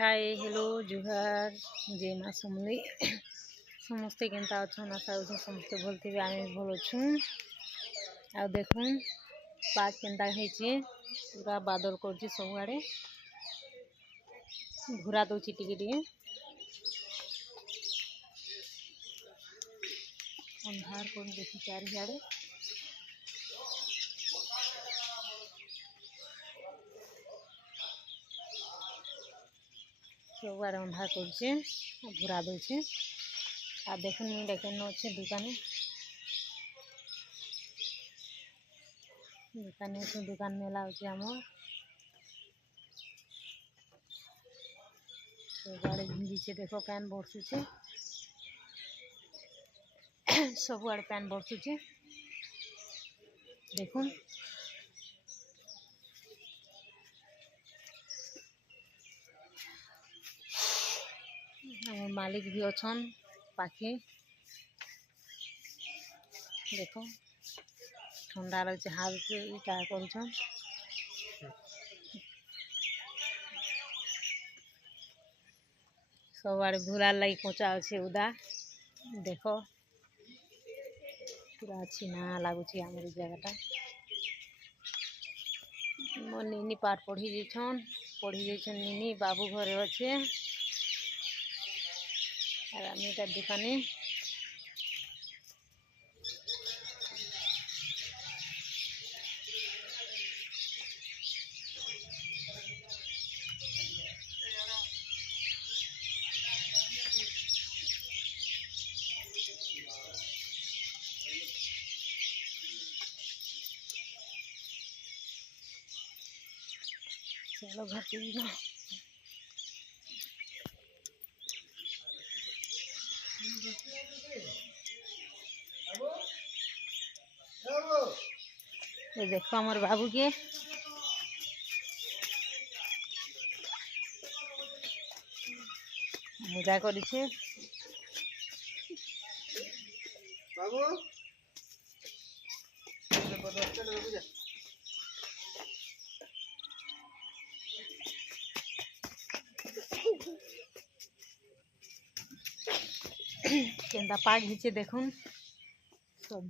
Hi hello जुहार जय माँ समली समस्ते केनता अच्छन आशा कर समस्ते भल थे आम भल अच्छु आ देखुन पाग केनता होइए पूरा बादल कर सबुआड़े घुरा दूची टिके अंधार कर देखी चारिआड़े सबुआड़े अंधार कर घुरा दूचे आ देखुन मुझे केन अच्छे दुकाने दुकाने दुकान मेला होचे आमर सबुआड़े भिंजीचे देख पैन बरसुचे सबुआड़े पैन बरसुचे देखुन आम मालिक भी अच्छन पाखे देखो ठंडा लगे हाथ इटा कर सब आड़े भूलार लगी कोचा अच्छे उदा देख पूरा अच्छी ना लगुच आम जगह मो निनी पाठ पढ़ी जाइछन निनी बाबू घरे अच्छे और आम दुकाने चलो घर के ना ये देखो हमारे बाबू के मजा कर बाबू केनता पाग हिचे देखुन सब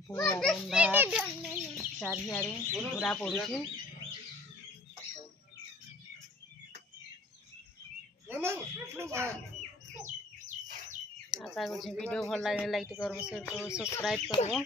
चारिआड़े घुरा पड़ुचे आशा कर वीडियो भल लगे लाइक करो शेयर करो सब्सक्राइब करो।